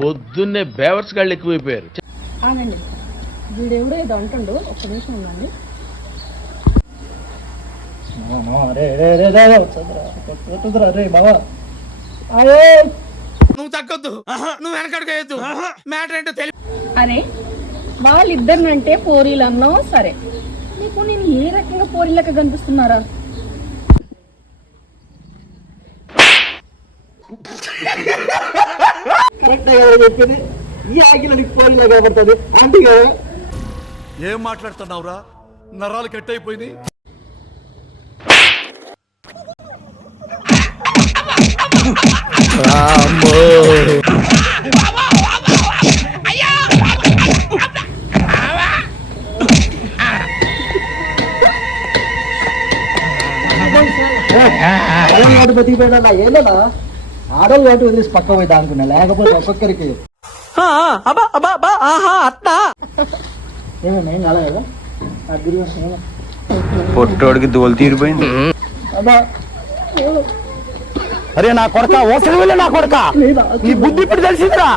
పొద్దున్నే బేవర్స్ గాళ్ళు ఎక్కువైపోయారు. ఆగండి, వీడెవడో ఏదో అంటుండు, ఒక్క నిమిషం ఉందండి. నువ్వు తగ్గొద్దు, నువ్వు వెనకడుగు. మ్యాటర్ ఏంటో తెలియదు. అరే వాళ్ళిద్దరినంటే పోరీలు అన్నావు సరే, నీకు నేను ఏ రకంగా పోరీలక కనిపిస్తున్నారా? కరెక్ట్ చెప్పింది. ఈ ఆగిల నీకు పోరీలా కాబడుతుంది ఆంటీ కదా. ఏం మాట్లాడుతున్నావురా? నరాలు కట్ అయిపోయింది. ఆడవాడు బతికిపోయినా ఏదన్నా ఆడవాళ్ళు వాటి వదిలేసి పక్క పోయిదా అనుకున్నా, లేకపోతే ఒక్కొక్కరికి ఏమన్నా ఏం కాలే కదా. పొట్టోడికి దోలు తీరిపోయింది. అరే నా కొడక, ఓసరి వెళ్ళి నా కొడక, నీ బుద్ధి ఇప్పుడు తెలిసిందిరా.